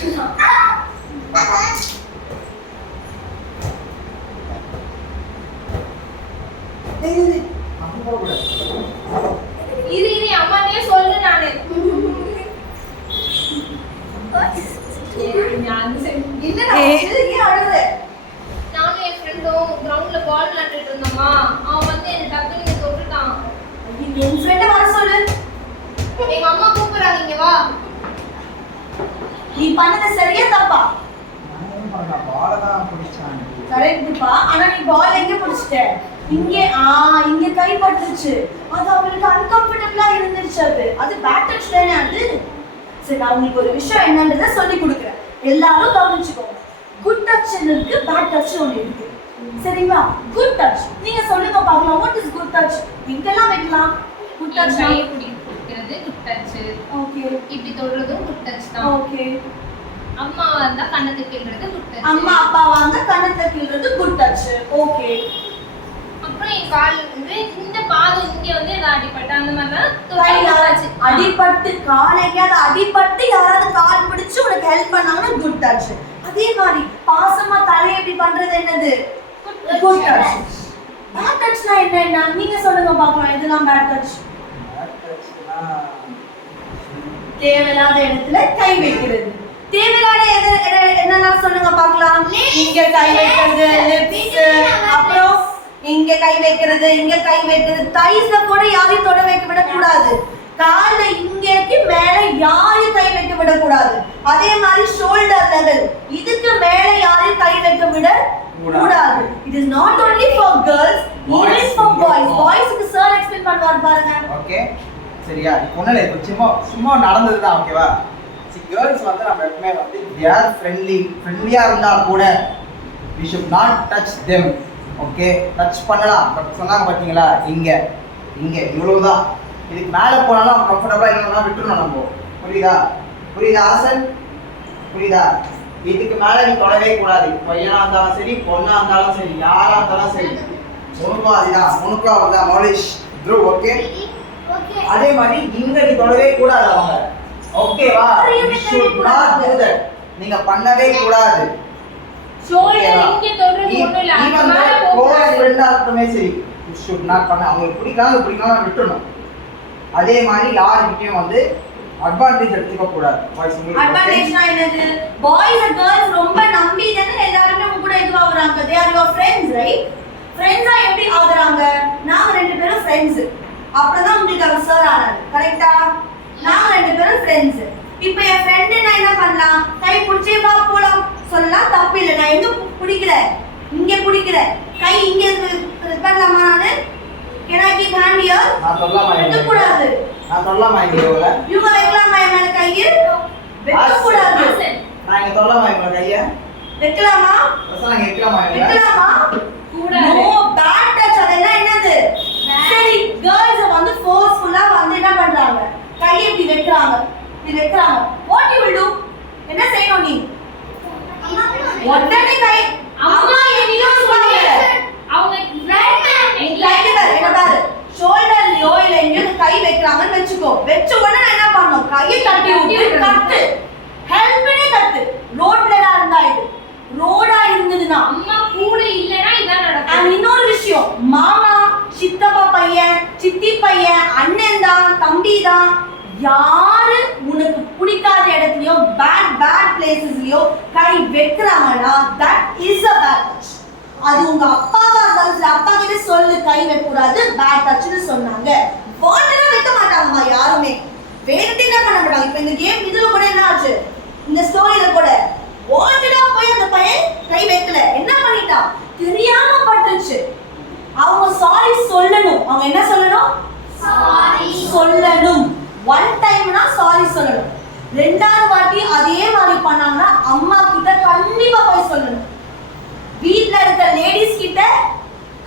இரு அம்மானே சொல்லு நானு. நானும் என் ஃப்ரெண்டும் கிரவுண்ட்ல பால் விளையாண்டுட்டு இருந்தோமா, அவன் வந்து என்ன டக்குனு தொட்டுட்டான். என் ஃப்ரெண்ட வர சொல்லு. எங்க அம்மா கூப்பிடுறாங்க, இங்க வா. நீ பண்ணது சரியா தப்பா? நான் பால் தான் பிடிச்சேன். கரெக்ட்ப்பா. ஆனா நீ பால் எங்க பிடிச்சிட்ட? இங்க கை பட்டுச்சு. அது அவங்களுக்கு அன்கம்ஃபர்டபிளா இருந்துச்சு. அது பேட் டச் தானே அது. சரி, நான் உங்களுக்கு ஒரு விஷயம் என்னன்றதை சொல்லி கொடுக்குறேன். எல்லாரும் கவனிச்சுக்கோங்க. குட் டச் இருக்கு, பேட் டச் ஒன்று இருக்கு. சரிங்களா? குட் டச் நீங்க சொல்லுங்க பார்க்கலாம். What is good touch? எங்கெல்லாம் வைக்கலாம்? குட் டச் கையை பிடிக்கிறது குட் டச். ஓகே. இப்படி தொடுறதும் குட் டச் தான். ஓகே. அம்மா வந்தா கண்ணத்தை கிள்றது குட் டச். அம்மா அப்பா வாங்க கண்ணத்தை கிள்றது குட் டச். ஓகே. அப்புறம் என் கால் வந்து இந்த பாதம் இங்க வந்து ஏதாவது அடிபட்டு அந்த மாதிரிலாம் அடிபட்டு காலையாவது அடிபட்டு யாராவது கால் பிடிச்சு உனக்கு ஹெல்ப் பண்ணாங்கன்னா குட் டச். அதே மாதிரி பாசமா தலையை எப்படி பண்றது என்னது? Good touch. பேட் டச்னா என்ன? நீங்க சொல்லுங்க பார்க்கலாம். இதெல்லாம் பேட் டச். தேவையில்லாத இடத்துல கை வைக்கிறது. தேவையில்லாத என்னன்னா சொல்லுங்க பார்க்கலாம். இங்க கை வைக்கிறது, லிப்ஸ், அப்புறம் இங்க கை வைக்கிறது, இங்க கை வைக்கிறது. தைஸ்ல கூட யாரையும் தொட வைக்க விட கூடாது. கால்ல இங்கேக்கு மேல யாரையும் கை வைக்க விட கூடாது. அதே மாதிரி ஷோல்டர் லெவல் இதுக்கு மேல யாரையும் கை வைக்க விட கூடாது. It is not only for girls, even for boys. Boysக்கு சார் எக்ஸ்பிளைன் பண்ணுவார் பாருங்க. ஓகே, சரியா? ஒண்ணே சும்மா நடந்ததுதான். ஓகேவா? கேர்ள்ஸ் வந்து நம்ம எப்பவுமே வந்து யார் ஃப்ரெண்ட்லியா இருந்தா கூட we should not touch them. Okay, touch பண்ணலாம். பட் சொன்னாங்க பார்த்தீங்களா, இங்க இவ்வளவுதான். இதுக்கு மேலே போனாலும் கம்ஃபர்டபுளா இல்லைன்னா விட்டுருணும் நம்ம. புரியுதா ஆசன்? புரியுதா? இதுக்கு மேலே நீ தொடவே கூடாது. பையனா இருந்தாலும் சரி, பொண்ணா இருந்தாலும் சரி, யாரா இருந்தாலும் சரி. உனக்கும் அதுதான், உனக்கும் அவர்தான் மௌலிஷ் த்ரூ. ஓகே. அதே மாதிரி இங்க நீ தொடவே கூடாது அவங்க. ஓகேவா? நீங்க பண்ணவே கூடாது. ஷோல்டர் இங்க தொடுறது ஒண்ணும் இல்ல. அந்த மேல போகாது. ஃப்ரெண்டா இருக்கமே சரி, you should not பண்ண. அவங்களுக்கு பிடிக்காம விட்டுறணும். அதே மாதிரி யாருக்கிட்டயும் வந்து அட்வான்டேஜ் எடுத்துக்க கூடாது. அட்வான்டேஜ்னா என்னது? பாய்ஸ் அண்ட் கேர்ள்ஸ் ரொம்ப நம்பி தானே எல்லாரும் உங்க கூட இதுவாகுறாங்க. they are your friends, right? ஃப்ரெண்ட்ஸா எப்படி ஆகுறாங்க? நாங்க ரெண்டு பேரும் ஃப்ரெண்ட்ஸ். அப்பதான் உங்களுக்கு அவர் சார் ஆனாரு. கரெக்ட்டா? நாங்க ரெண்டு பேரும் ஃப்ரெண்ட்ஸ். இப்போ என் ஃப்ரெண்ட் என்ன பண்ணலாம்? கை பிடிச்சே வா போலாம் சொல்லலாம், தப்பு இல்லை. நான் எங்க பிடிக்கிறேன்? இங்க பிடிக்கிறேன். கை இங்க பண்ணலாமா? நானு can I keep hand here? நான் சொல்லலாமா? வைக்க கூடாது. நான் சொல்லலாமா? இவங்க வைக்கலாமா என் மேல கையை? வைக்க கூடாது. நான் இங்க சொல்லலாமா இவங்க கையை? வைக்கலாமா? நான் வைக்கலாமா? கூடாது. No, bad touch. அதெல்லாம் என்னது? சரி, கேர்ள்ஸ் வந்து ஃபோர்ஸ்ஃபுல்லா வந்து என்ன பண்றாங்க? கையை இப்படி வைக்கறாங்க. What you will do? என்ன செய்யணும் நீ? உடனே கை அம்மா என்னையும் சொல்லுங்க. அவங்க என்ன பாரு, ஷோல்டர்லயோ இல்ல எங்கயோ கை வைக்கறாங்கன்னு வெச்சுக்கோ. வெச்ச உடனே என்ன பண்ணனும்? கையை தட்டி விட்டு கத்து. ஹெல்ப்னே கத்து. ரோட்ல இருந்தா இது. ரோடா இருந்ததுனா அம்மா கூட இல்லனா இதான் நடக்கும். and இன்னொரு விஷயம், மாமா, சித்தப்பா பையன், சித்தி பையன், அண்ணன் தான், தம்பி தான், யாரு உனக்கு பிடிக்காத இடத்துலயோ பேட் பிளேசஸ்லயோ கை வைக்கிறாங்கன்னா that is a bad touch. அது உங்க அப்பாவா இருந்தாலும் அப்பா கிட்ட சொல்லு கை வைக்க கூடாது, பேட் டச்னு சொன்னாங்க. வாண்டடா வைக்க மாட்டாங்கம்மா யாருமே. வேணும்னே என்ன பண்ண மாட்டாங்க. இப்போ இந்த கேம் இதுல கூட என்ன ஆச்சு? இந்த ஸ்டோரியில கூட வாண்டடா போய் அந்த பையன் கை வைக்கல. என்ன பண்ணிட்டான்? தெரியாம பட்டுச்சு. அவங்க சாரி சொல்லணும். அவங்க என்ன சொல்லணும்? சாரி சொல்லணும். ஒன் டைம்னா சாரி சொல்லணும். ரெண்டாவது வாட்டி அதே மாதிரி பண்ணாங்கன்னா அம்மா கிட்ட கண்டிப்பா போய் சொல்லணும். வீட்ல இருக்க லேடிஸ் கிட்ட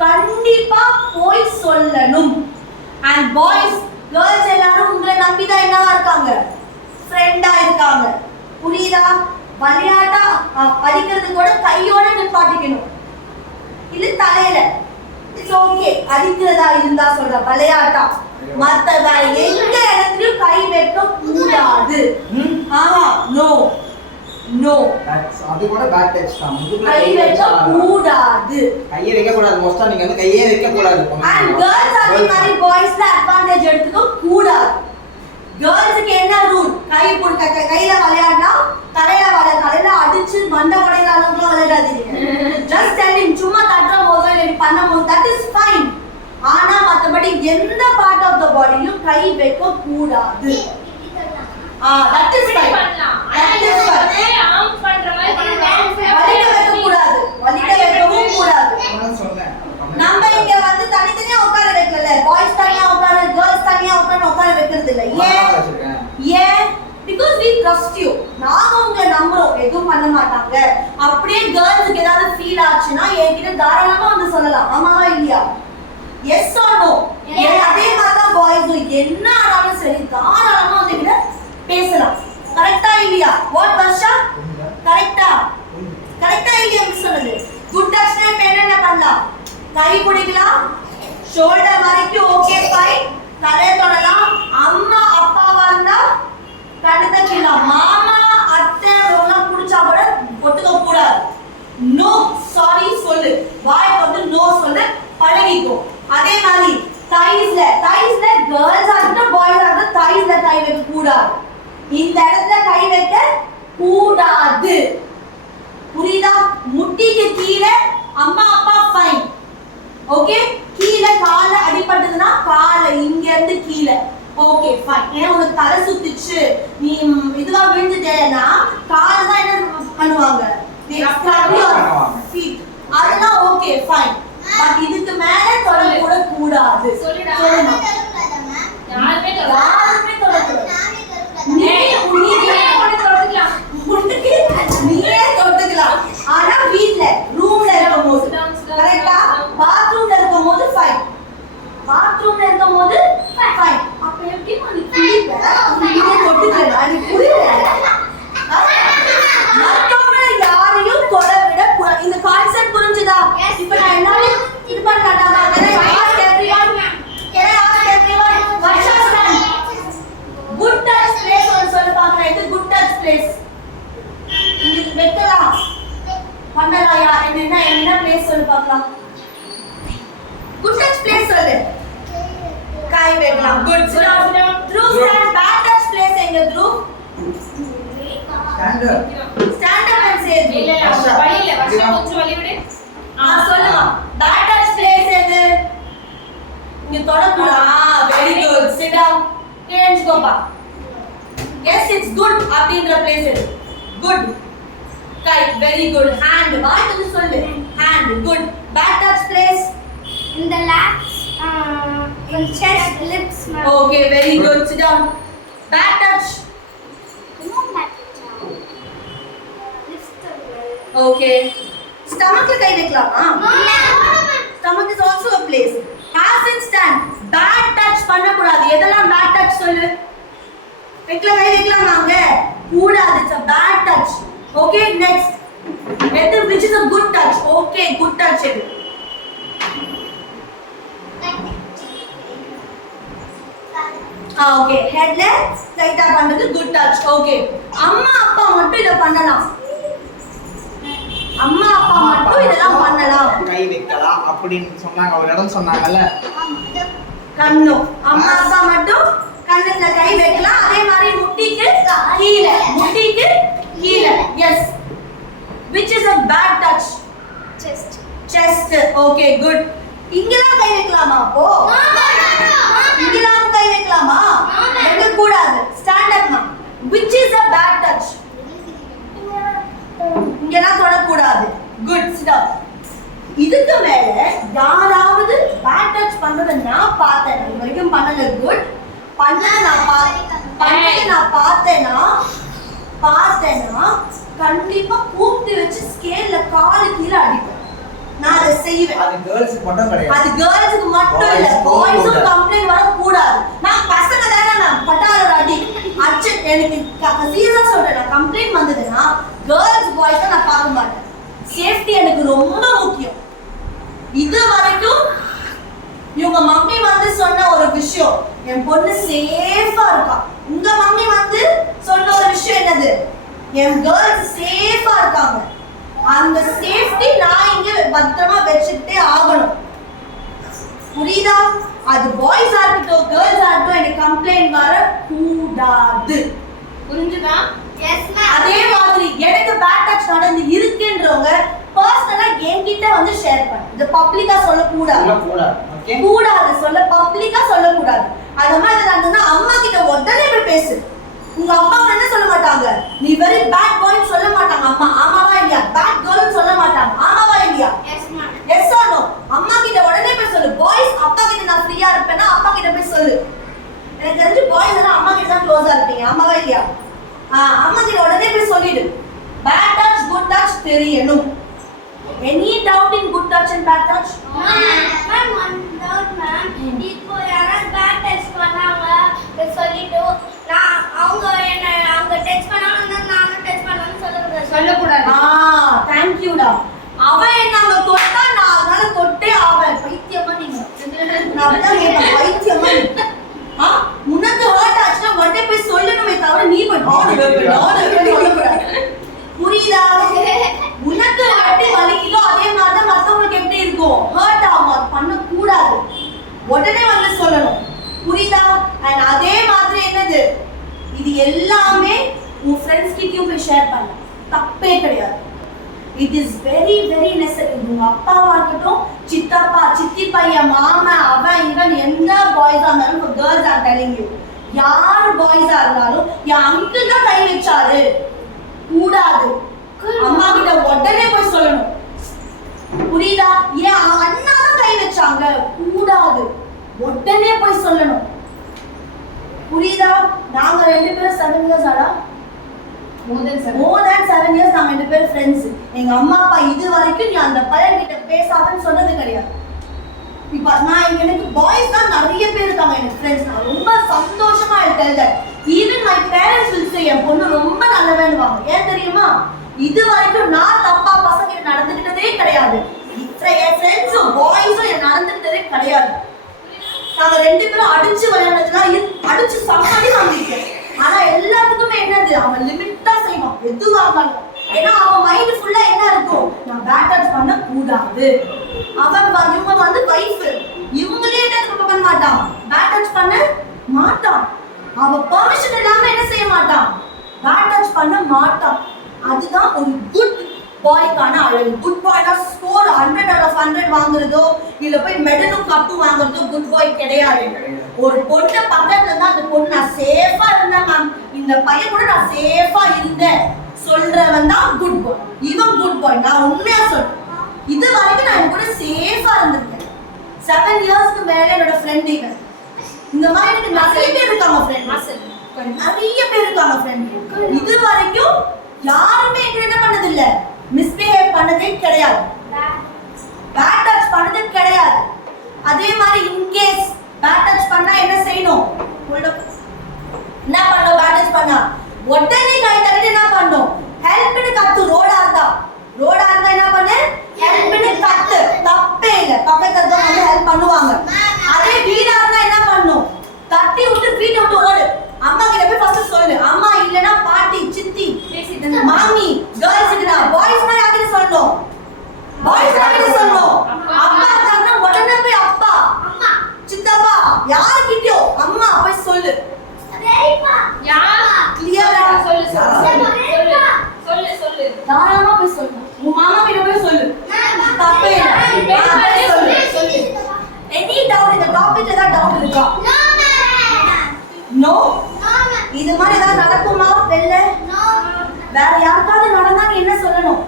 கண்டிப்பா போய் சொல்லணும். அண்ட் பாய்ஸ், கேர்ள்ஸ் எல்லாரும் உங்களை நம்பி தான் என்னவா இருக்காங்க? ஃப்ரெண்டா இருக்காங்க. புரியுதா? விளையாட்டா அடிக்கிறது கூட கையோட நிப்பாட்டிக்கணும், இல்ல தலையில. It's okay. அடிக்கிறதா இருந்தா சொல்ற விளையாட்டா. மத்ததா எந்த இடத்துலயும் கை வைக்க கூடாது. ஆஹா, நோ. நோ. அது கூட பேட் டச் தான். கை வைக்க கூடாது. கையை வைக்க கூடாது. மோஸ்டா நீங்க வந்து கையே வைக்க கூடாது. And girls அதே மாதிரி boysல அட்வான்டேஜ் எடுத்துக்க கூடாது. கேர்ள்ஸ்க்கு என்ன ரூல்? கை புடிக்க கையில விளையாடுனா தலையில அடிச்சு மண்டை உடையற அளவுக்கு விளையாடாதீங்க. ஜஸ்ட் டெல்லிங் சும்மா தட்டற போதோ இல்ல பண்ணும்போது that is fine. ஆனா மத்தபடி எந்த பார்ட் ஆஃப் தி பாடியும் கை வைக்க கூடாது. that is fine. that is fine. ஆம் பண்ற மாதிரி வலிக்க வைக்க கூடாது. வலிக்க வைக்கவும் கூடாது. நான் சொன்னேன். நம்ம இங்க வந்து தனித்தனியா உட்கார வைக்கல. பாய்ஸ் தனியா உட்கார, கேர்ள்ஸ் தனியா உட்கார வைக்கிறது இல்ல. ஏன்? because we trust you. நாங்க உங்களை நம்புறோம். எதுவும் பண்ண மாட்டாங்க. அப்படியே கேர்ள்ஸ்க்கு ஏதாவது ஃபீல் ஆச்சுனா என்கிட்ட தாராளமா வந்து சொல்லலாம். ஆமாவா இல்லையா? yes or no? அதே மாதிரி தான் பாய்ஸ் என்ன ஆனாலும் சரி தாராளமா வந்து கிட்ட பேசலாம். கரெக்ட்டா இல்லையா? வாட் வர்ஷா? கரெக்ட்டா இல்லையா மிஸ் சொன்னது? குட் டச் டைம் என்ன பண்ணலாம்? கை பிடிக்கலாம், ஷோல்டர் வரைக்கும் ஓகே ஃபைன், தலை தொடலாம். அம்மா அப்பாவா இருந்தா கழுத்தை கிள்ளலாம். மாமா அத்தை எல்லாம் பிடிச்சா கூட ஒத்துக்க கூடாது. நோ சாரி சொல்லு. வாய் வந்து நோ சொல்லு பழகிக்கோ. அதே மாதிரி தைஸ்ல கேர்ள்ஸ் ஆகிட்ட பாய்ஸ் ஆகிட்ட தைஸ்ல கை வைக்க கூடாது. இந்த இடத்துல கை வைக்க கூடாது. புரியுதா? முட்டிக்கு கீழே அம்மா அப்பா ஃபைன். ஓகே, கீழே கால அடிபட்டதுன்னா கால இங்க இருந்து கீழே ஓகே ஃபைன். ஏன்னா உனக்கு தலை சுத்திச்சு நீ இதுவா விழுந்துட்டேன்னா கால தான் என்ன பண்ணுவாங்க? அதெல்லாம் ஓகே ஃபைன். பட் இதுக்கு மேல தொட கூட கூடாது. சொல்லுடா. யாருமே தொடக்கூடாது. நீயே தொட்டுக்கலாம். ஆனா வீட்ல ரூம்ல இருக்கும்போது கரெக்ட்டா? பாத்ரூம்ல இருக்கும்போது ஃபைன். ஃபைன். அப்ப எப்படி நீ புரியல? நீயே தொட்டுக்கலாம். நீ புரியல? மத்தவங்க யாரையும் தொட விட கூடாது. இந்த கான்செப்ட் புரிஞ்சுதா? இப்போ நான் எல்லாரும் இது பண்ண காட்டாம ask everyone what's your stand? Good touch place ஒரு சொல்ல பாக்குறேன். இது good touch place. இது வெட்டலாம். பண்ணலாயா? என்ன place சொல்ல பார்க்கலாம். Good touch place சொல்லு. கை வைக்கலாம். Good. True stand. Bad touch place எங்க Dhruv? stand up and say இல்ல வலி இல்ல வர்ஷா கொஞ்சம் வலி விடு. சொல்லுமா. Bad touch place எது? இங்க தொடக்கூடாது. Very good. Sit down. கேஞ்சுக்கோப்பா. Yes, it's good அப்படின்ற place எது? Good. Right, very good. Hand. வாய் வந்து சொல்லு. Hand. Good. Bad touch place? In the laps, in chest, lips. Okay, very good. Sit down. Bad touch? No bad touch. Lips. Okay. Stomachல கை வைக்கலாமா? Stomach is also a place. Pass and stand. Bad touch பண்ணக்கூடாது. எதெல்லாம் bad touch சொல்லு. கை வைக்கலாமாங்க? கூடாது. It's a bad touch. Okay, next. Which is a good touch? Okay, good touch எது? Okay, headல லைட்டா பண்றது good touch. Okay. அம்மா அப்பா மட்டும் இத பண்ணலாம். அம்மா அப்பா மட்டும் இதெல்லாம் பண்ணலாம். கை வைக்கலாம் அப்படின்னு சொன்னாங்க. ஒரு இடம் சொன்னாங்கல்ல. கண்ணு. அம்மா அப்பா மட்டும் கண்ணுல கை வைக்கலாம். அதே மாதிரி முட்டிக்கு கீழே. Yes. Which is a bad touch? Chest. Okay, good. இங்கலாம் கை வைக்கலாமா அப்போ? இங்கலாம் கை வைக்கலாமா? வைக்க கூடாது. Stand up மா. Which is a bad touch? இங்கலாம் தொட கூடாது. Good. Sit down. இதுக்கு மேல யாராவது bad touch பண்றத நான் பார்த்தேன். இது வரைக்கும் பண்ணல. Good. நான் பார்த்தேனா கண்டிப்பா கூப்பிட்டு வச்சு ஸ்கேல்ல காலு கீழ அடிப்பேன். நான் அதை செய்வேன். அது கேர்ள்ஸ்க்கு மட்டும் கிடையாது. அது கேர்ள்ஸ்க்கு மட்டும் இல்ல. பாய்ஸும் கம்ப்ளைண்ட் வர கூடாது. நான் பசங்க தானே நான் பட்டாள அடி அச்சு எனக்கு சீரியஸா சொல்றேன். நான் கம்ப்ளைண்ட் வந்ததுன்னா கேர்ள்ஸ் பாய்ஸ் நான் பார்க்க மாட்டேன். சேஃப்டி எனக்கு ரொம்ப முக்கியம். இது வரைக்கும் இவங்க மம்மி வந்து சொன்ன ஒரு விஷயம், என் பொண்ணு சேஃபா இருக்கா. உங்க மம்மி வந்து சொன்ன ஒரு விஷயம் என்னது? என் கேர்ள்ஸ் சேஃபா இருக்காங்க. அந்த சேஃப்டி நான் இங்க பத்திரமா வச்சுக்கிட்டே ஆகணும். புரியுதா? அது பாய்ஸா இருக்கட்டும் கேர்ள்ஸா இருக்கட்டும் எனக்கு கம்ப்ளைண்ட் வர கூடாது. புரிஞ்சுதா? Yes, ma'am. அதே மாதிரி எனக்கு பேட் டச் நடந்து இருக்குன்றவங்க பர்சனலா என்கிட்ட வந்து ஷேர் பண்ணு. இது பப்ளிக்கா சொல்லக்கூடாது. ஓகே கூடாது, சொல்ல பப்ளிக்கா சொல்லக்கூடாது. அந்த மாதிரி நடந்ததுன்னா அம்மா கிட்ட உடனே போய் பேசு. உங்க அப்பா என்ன சொல்ல மாட்டாங்க, நீ வெரி பேட் பாய்ன்னு சொல்ல மாட்டாங்க அம்மா. ஆமாவா இல்லையா? பேட் கேர்ள்னு சொல்ல மாட்டாங்க. ஆமாவா இல்லையா? Yes, ma'am. Yes or no? அம்மா கிட்ட உடனே போய் சொல்லு. பாய்ஸ் அப்பா கிட்ட நான் ஃப்ரீயா இருப்பேன்னா அப்பா கிட்ட போய் சொல்லு. எனக்கு தெரிஞ்சு பாய்ஸ் எல்லாம் அம்மா கிட்ட தான் க்ளோஸா இருப்பீங்க. ஆமாவா இல்லையா? அம்மா கிட்ட உடனே போய் சொல்லிடு. பேட் டச் குட் டச் தெரியணும். Any doubt in good touch and bad touch? Ma'am, one doubt, ma'am. இப்போ யாராவது பேட் டெஸ்ட் பண்ணாங்க சொல்லிட்டு நான் அவங்க டெஸ்ட் பண்ணாங்கன்னா நானும் டெஸ்ட் பண்ணணும்னு சொல்லக்கூடாது. தேங்க் யூடா. அவன் என்ன அங்க தொட்டா நான் அதனால தொட்டே ஆவேன். பைத்தியமா நீங்க? நான் அப்படிதான் கேட்பேன். பைத்தியமா நீங்க? உனக்கு ஹர்ட் ஆச்சுன்னா உடனே போய் சொல்லணுமே தவிர நீ போய் சொல்லக்கூடாது. புரியுதா? உனக்கு எப்படி வலிக்குதோ அதே மாதிரி தான் மத்தவங்களுக்கு எப்படி இருக்கும், ஹர்ட் ஆகும். அது பண்ணக்கூடாது. உடனே வந்து சொல்லணும். புரியுதா? அண்ட் அதே மாதிரி என்னது, இது எல்லாமே உன் ஃப்ரெண்ட்ஸ் கிட்டயும் போய் ஷேர் பண்ண தப்பே கிடையாது. It is very very necessary. உங்க அப்பாவா இருக்கட்டும், சித்தப்பா, சித்தி பையன், மாமன், அவன் இவன் எந்த பாய்ஸா இருந்தாலும், கேர்ள்ஸ் ஆர் டெல்லிங் யூ, யார் பாய்ஸா இருந்தாலும் என் அங்கிள் தான் கை வச்சாரு கூடாது. அம்மா கிட்ட உடனே போய் சொல்லணும். புரியுதா? ஏன் அண்ணா தான் கை வச்சாங்க கூடாது. உடனே போய் சொல்லணும். புரியுதா? நாங்க 2 பேரும் 7 years ஆடா, more than 7 years நாங்க 2 பேரும் ஃப்ரெண்ட்ஸ். எங்க அம்மா அப்பா இது வரைக்கும் நீ அந்த பையன் கிட்ட பேசாதன்னு சொன்னது கிடையாது. இப்ப நான் எனக்கு பாய்ஸ் தான் நிறைய பேர் இருக்காங்க எனக்கு ஃப்ரெண்ட்ஸ். நான் ரொம்ப சந்தோஷமா tell that even my parents will say என் பொண்ணு ரொம்ப நல்லவன்னுவாங்க. ஏன் தெரியுமா? இது வரைக்கும் நான் தப்பா பசங்க கிட்ட நடந்துக்கிட்டதே கிடையாது. என் ஃப்ரெண்ட்ஸும் பாய்ஸும் என் நடந்துக்கிட்டதே கிடையாது. நாங்க 2 பேரும் அடிச்சு விளையாடுறதுனா அடிச்சு சமாளி வாங்கிருக்கேன். ஆனா எல்லாத்துக்குமே என்னது, அவன் லிமிட்டா செய்வான் எதுவா இருந்தாலும். ஏன்னா அவன் மைண்ட் ஃபுல்லா என்ன இருக்கும், நான் பேட் டச் பண்ண கூடாது. இவங்க வந்து வைஃப், இவங்களே என்ன பண்ண மாட்டான், பேட் டச் பண்ண மாட்டான். அவன் பெர்மிஷன் இல்லாம என்ன செய்ய மாட்டான், பேட் டச் பண்ண மாட்டான். அதுதான் ஒரு குட் பாய்க்கான அழகு. குட் பாய்னா ஸ்கோர் 100 out of 100 வாங்குறதோ இல்ல போய் மெடலும் கப்பு வாங்குறதோ குட் பாய் கிடையாது. ஒரு பொண்ணு பக்கத்துல இருந்தா அந்த பொண்ணு நான் சேஃபா இருந்தேன் மேம், இந்த பையன் கூட நான் சேஃபா இருந்தேன் சொல்றவன் தான் குட் பாய். இவன் குட் பாய். நான் உண்மையா சொல்றேன், இது வரைக்கும் நான் கூட சேஃபா இருந்திருக்கேன். 7 yearsக்கு மேல என்னோட ஃப்ரெண்ட் இவன். இந்த மாதிரி எனக்கு நிறைய பேர் இருக்காங்க ஃப்ரெண்ட், நிறைய பேர் இருக்காங்க ஃப்ரெண்ட். இது வரைக்கும் யாருமே என்ன பண்ணது இல்ல, மிஸ்பிஹேவ் பண்ணதே கிடையாது, பேட் டச் பண்ணதே கிடையாது. அதே மாதிரி இன்கேஸ் பேட் டச் பண்ணா என்ன செய்யணும், என்ன பண்ணணும், பேட் டச் பண்ணா உடனே கை தட்டிட்டு என்ன பண்ணணும், ஹெல்ப்னு கத்து. ரோடா இருந்தா என்ன பண்ணு, ஹெல்ப்னு கத்து, தப்பே இல்லை. பக்கத்துல தான் வந்து ஹெல்ப் பண்ணுவாங்க. அதே வீடா இருந்தா என்ன பண்ணணும், தட்டி விட்டு வீட்டை விட்டு ஓடு. அம்மா கிட்ட போய் ஃபர்ஸ்ட் சொல்லு. அம்மா இல்லனா பாட்டி, சித்தி, மாமி, கேர்ள்ஸ் கிட்ட. பாய்ஸ் தான் யார்கிட்ட சொல்லணும், பாய்ஸ் யார்கிட்ட சொல்லணும், அப்பா இருந்தாங்கன்னா உடனே போய் அப்பா, அம்மா, சித்தப்பா, யார்கிட்டயோ அம்மா போய் சொல்லு. சரிப்பா. கிளியரா சொல்லு. தாராளமா போய் சொல்லு. உன் மாமா கிட்ட போய் சொல்லு, தப்பே இல்லை. சொல்லு. எனி டவுட், இந்த டாபிக்ல தான் டவுட் இருக்கா? நோ. இது மாதிரி ஏதாவது நடக்குமா வெளில? வேற யாருக்காவது நடந்தா நீ என்ன சொல்லணும்?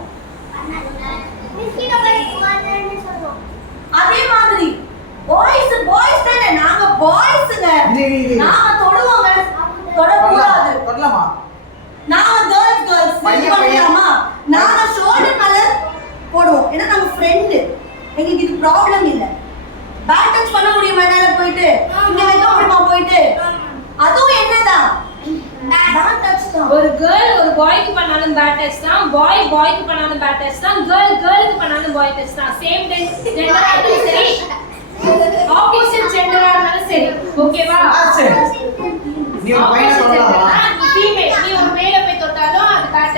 அதே மாதிரி பாய்ஸ் தானே, நாங்க பாய்ஸ்ங்க, நாங்க தொடுவோங்க, தொடக்கூடாது. தொடலாமா? நாங்க கேர்ள்ஸ் பண்ணலாமா? நாங்க ஷோல்டர் மேல போடுவோம். ஏன்னா நாங்க ஃப்ரெண்ட், எங்களுக்கு இது ப்ராப்ளம் இல்ல. பேட் டச் பண்ண முடியுமா என்னால போயிட்டு, இங்க வைக்க முடியுமா போயிட்டு? அதுவும் என்னதான் பேட் டச் தான். ஒரு கேர்ள் ஒரு பாய்க்கு பண்ணாலும் பேட் டச் தான், பாய்க்கு பண்ணாலும் பேட் டச் தான், கேர்ளுக்கு பண்ணாலும் பாய் டச் தான். சேம் ஜெண்டரா இருந்தாலும் சரி, ஆப்போசிட் ஜெண்டரா இருந்தாலும் சரி. ஓகேவா? சரி. நீ ஒரு பையனை தொடலாமா? நீ ஃபீமேல், நீ ஒரு மேல போய் தொட்டாலும் அது பேட்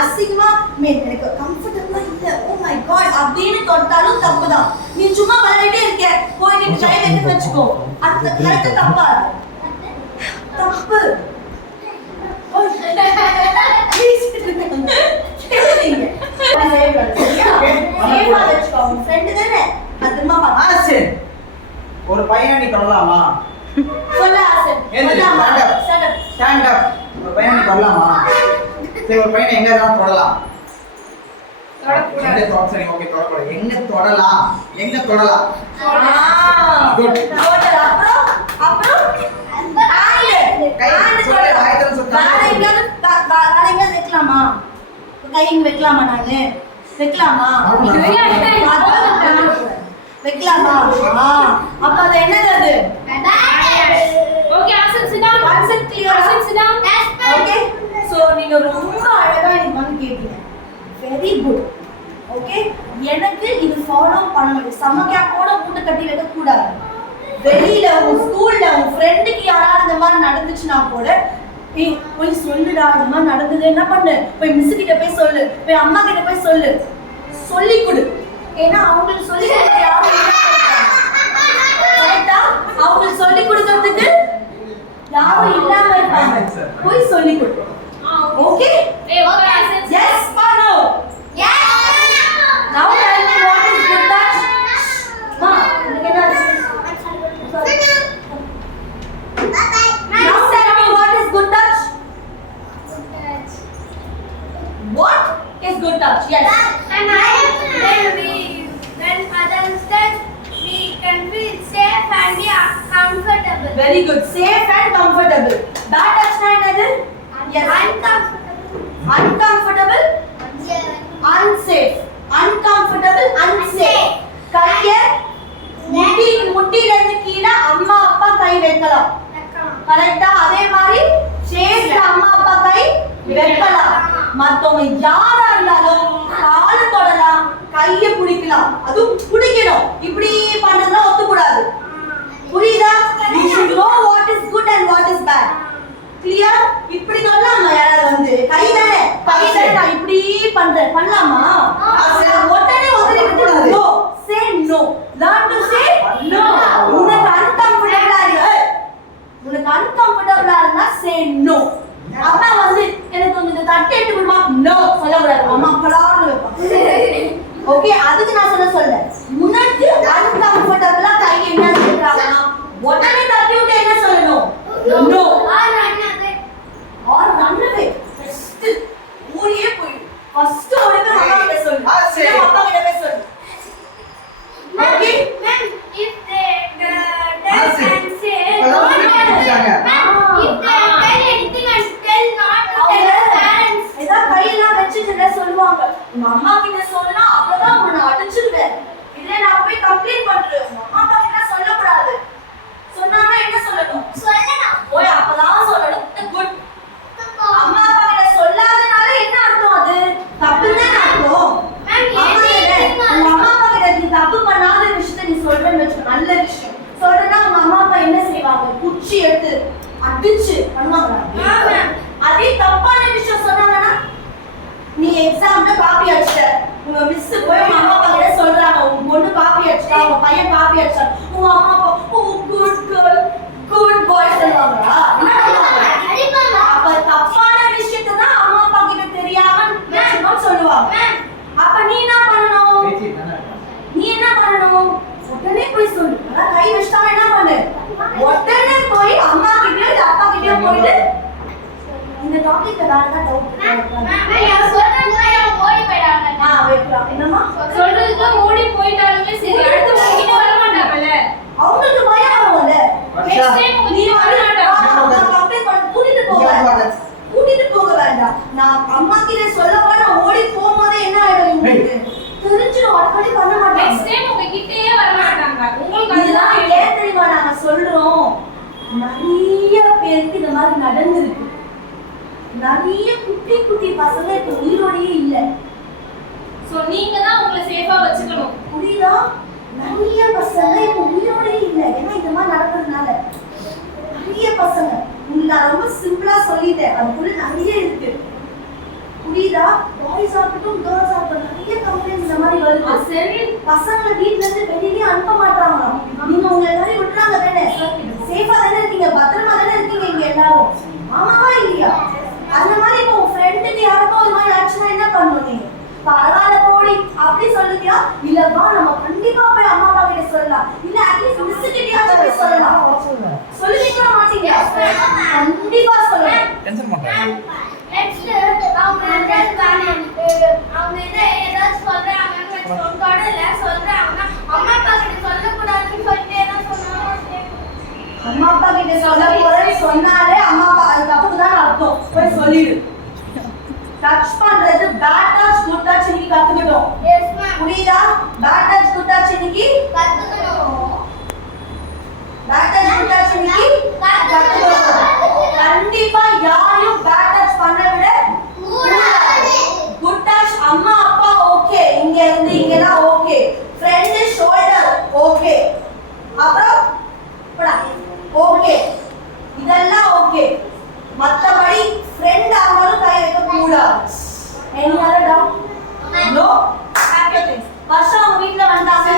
அசிங்கமா எனக்கு கம்ஃபர்டபுளா இல்ல ஓ மை காட் அப்படின்னு தொட்டாலும் தப்புதான். நீ சும்மா விளையாடிட்டே இருக்க போய் நீ கை வைக்க வச்சுக்கோ அது கரெக்ட் தப்பா தப்பு. ஒரு பையனை நீ தொடலாமா? Stand up. ஒரு பையனை நீ தொடலாமா? சரி, ஒரு பையனை எங்க தான் தொடலாம்? எங்க தொட? சரி, ஓகே, தொடக்கூடாது. எங்க தொடலாம்? எங்க தொடலாம்? குட். அப்புறம் வைக்கலாமா? கை வைக்கலாமா? நானு வைக்கலாமா? வைக்கலாமா? அப்ப அது என்னது? அது okay, answer sit down. Answer clear. Answer sit down. Okay, so நீங்க ரொம்ப அழகா எனக்கு வந்து கேட்டீங்க. Very good. ஓகே, எனக்கு இது ஃபாலோ பண்ண முடியும். சம்ம கேப்போட மூட்டை கட்டி வைக்க கூடாது. வெளியில உங்க ஸ்கூல்ல உங்க ஃப்ரெண்டுக்கு யாராவது இந்த மாதிரி நடந்துச்சுன்னா கூட ஏய் போய் சொல்லுடா இந்த மாதிரி நடந்தது என்ன பண்ணு, போய் மிஸ் கிட்ட போய் சொல்லு, போய் அம்மா கிட்ட போய் சொல்லு, சொல்லி கொடு. ஏன்னா அவங்களுக்கு சொல்லி கொடுக்க யாரும் கரெக்டா? அவங்களுக்கு சொல்லி கொடுக்கறதுக்கு யாரும் இல்லாம இருப்பாங்க. போய் சொல்லி கொடு. Okay? Okay, answer. Yes or no? Yes. Now tell me what is good touch? Ma, எனக்கு என்ன Now tell me what is good touch? What is good touch? Yes. When others touch, we can feel safe and be comfortable. Very good. Safe and comfortable. Bad touch na enadhu? Yes. Uncomfortable. Unsafe. Uncomfortable. Unsafe. கைய முட்டில இருந்து கீழ அம்மா அப்பா கை வைக்கலாம். கரெக்ட்டா? அதே மாதிரி சேர்ல அம்மா அப்பா கை வைக்கலாம். மத்தவங்க யாரா இருந்தாலும் கால தொடலாம், கைய பிடிக்கலாம். அதுவும் பிடிக்கணும். இப்படி பண்றதுலாம் ஒத்துக்கூடாது. புரியுதா? You should know what is good and what is bad. Clear? இப்படி சொல்லலாமா? யாராவது வந்து கை தானே நான் இப்படி பண்றேன் பண்ணலாமா? உடனே ஒதுக்கி விட்டுடாது. No, say no. Learn to say no. உனக்கு uncomfortable இருக்கு, உனக்கு uncomfortable இருந்தா say no. அம்மா வந்து எனக்கு கொஞ்சம் இந்த தட்டை எடுத்து விடுமா? No சொல்லக்கூடாது. அம்மா பலார்னு வைப்பாங்க. ஓகே, அதுக்கு நான் சொல்ல உனக்கு uncomfortable கை என்ன சொல்றாங்கன்னா உடனே தட்டி விட்டு என்ன சொல்லணும்? No. Or run away. First ஊரியே போய் ஃபர்ஸ்ட் உடனே அம்மா கிட்ட சொல்லு. இல்ல அப்பா கிட்ட போய் சொல்லு. Okay? Ma'am, if they tell and say இப்பதான் if they tell anything and tell not to tell the parents. ஏதா கையெல்லாம் வச்சிட்டு சொல்லுவாங்க. உங்க அம்மா கிட்ட சொன்னா அப்பதான் உன்னை அடிச்சிடுவேன். இல்ல நான் போய் கம்ப்ளைண்ட் பண்றேன். உங்க அம்மா அப்பா கிட்ட சொல்லக்கூடாது. சொன்னாங்க என்ன சொல்லணும்? சொல்லணும். ஓய் அப்பதான் சொல்லணும். குட். அம்மா அப்பா கிட்ட சொல்லாதனால என்ன அர்த்தம்? அது தப்புன்னு அர்த்தம். உங்க அம்மா அப்பா கிட்ட நீ தப்பு பண்ணாத விஷயத்தை நீ சொல்றேன்னு வச்சுக்கோ, நல்ல விஷயம் சொல்றேன்னா உங்க அம்மா அப்பா என்ன செய்வாங்க? குச்சி எடுத்து அடிச்சு பண்ணுவாங்க. அதே தப்பான விஷயம் சொன்னாங்கன்னா நீ எக்ஸாம்ல காப்பி அடிச்சிட்ட, உங்க மிஸ் போய் உங்க அம்மா அப்பா கிட்ட சொல்றாங்க உங்க பொண்ணு காப்பி அடிச்சிட்டா, உங்க பையன் காப்பி அடிச்சா, உங்க அம்மா அப்பா குட் கேர்ள் குட் பாய் சொல்லுவாங்களா? அப்ப தப்பான விஷயத்தை தான் அம்மா அப்பா கிட்ட தெரியாம சொல்லுவாங்க. அப்ப நீ என்ன பண்ணணும்? நீ என்ன பண்ணணும்? உடனே போய் சொல்லு. அதான் கை வச்சா என்ன பண்ணு? உடனே போய் அம்மா கிட்ட அப்பா கிட்ட போயிட்டு இந்த டாபிக்ல வேற ஏதாவது டவுட் வைக்கலாம். என்னமா சொல்றதுக்கு ஓடி போயிட்டாலுமே சரி, அடுத்து உங்ககிட்ட வர மாட்டாங்கல்ல. அவங்களுக்கு பயம் வரும்ல. நெக்ஸ்ட் டைம் நீ வர மாட்டாங்க. கம்ப்ளைண்ட் பண்ண கூட்டிட்டு போக வேண்டாம். நான் அம்மா கிட்ட சொல்லவா நான் ஓடி போகும்போதே என்ன ஆயிடும்? உங்களுக்கு தெரிஞ்சிடும். அடிக்கடி பண்ண மாட்டேன். நெக்ஸ்ட் டைம் உங்ககிட்டயே வர மாட்டாங்க. உங்களுக்கு இதெல்லாம் அதுதான் ஏன் தெரியுமா நாங்க சொல்றோம்? நிறைய பேருக்கு இந்த மாதிரி நடந்திருக்கு. நிறைய குட்டி குட்டி பசங்க இப்ப உயிரோடையே இல்ல. சோ நீங்க தான் உங்களை சேஃபா வச்சுக்கணும். புரியுதா? நிறைய பசங்க இப்ப உயிரோடையே இல்ல. ஏன்னா இந்த மாதிரி நடக்கிறதுனால நிறைய பசங்க உங்க நான் ரொம்ப சிம்பிளா சொல்லிட்டேன், அதுக்குள்ள நிறைய இருக்கு. புரியுதா? பாய்ஸ் ஆகட்டும் கேர்ள்ஸ் ஆகட்டும் நிறைய கம்ப்ளைண்ட் இந்த மாதிரி வருது. சரி, பசங்களை வீட்ல இருந்து வெளியே அனுப்ப மாட்டாங்க. நீங்க உங்களை எல்லாரும் விட்டுறாங்க தானே? சேஃபா தானே இருக்கீங்க, பத்திரமா தானே இருக்கீங்க இங்க எல்லாரும்? ஆமாவா இல்லையா? அந்த மாதிரி இப்போ உன் ஃப்ரெண்டுக்கு யாருக்கும் ஒரு மாதிரி ஆச்சுன்னா என்ன பண்ணுவீங்க? பரவாயில்ல போடி அப்படி சொல்லுவியா? இல்ல வா நம்ம கண்டிப்பா போய் அம்மா அப்பா கிட்ட சொல்லலாம், இல்ல அட்லீஸ்ட் மிஸ் கிட்டயாச்சும் போய் சொல்லலாம். சொல்லுவீங்களா மாட்டீங்க? கண்டிப்பா சொல்லுவேன். டென்ஷன் பண்றேன். நெக்ஸ்ட் அவங்க அவங்க ஏதாச்சும் சொல்றாங்கன்னு தொடல சொல்றாங்கன்னா அம்மா அப்பா கிட்ட சொல்லக்கூடாதுன்னு சொல்லிட்டே தான் சொன்னாங்க. அம்மா அப்பா கிட்ட சொல்ல போறேன்னு சொன்னாலே அம்மா அப்பா அது தப்பு தான் அர்த்தம். போய் சொல்லிடு. டச் பண்றது பேட் டச் குட் டச் இன்னைக்கு கத்துக்கிட்டோம். Yes ma'am. புரியுதா? பேட் டச் குட் டச் இன்னைக்கு கத்துக்கணும். பேட் டச் குட் டச் இன்னைக்கு கத்துக்கணும். கண்டிப்பா யாரையும் பேட் டச் பண்ண விட கூடாது. குட் டச் அம்மா அப்பா ஓகே, இங்க இருந்து இங்கலாம் ஓகே, ஃப்ரெண்ட் ஷோல்டர் ஓகே, அப்புறம் போடா ஓகே, இதெல்லாம் ஓகே. மத்தபடி ஃப்ரெண்ட் ஆனாலும் கை வைக்க கூடாது. Any other doubt? No? Happy things. வருஷம் அவங்க வீட்ல வந்தாங்க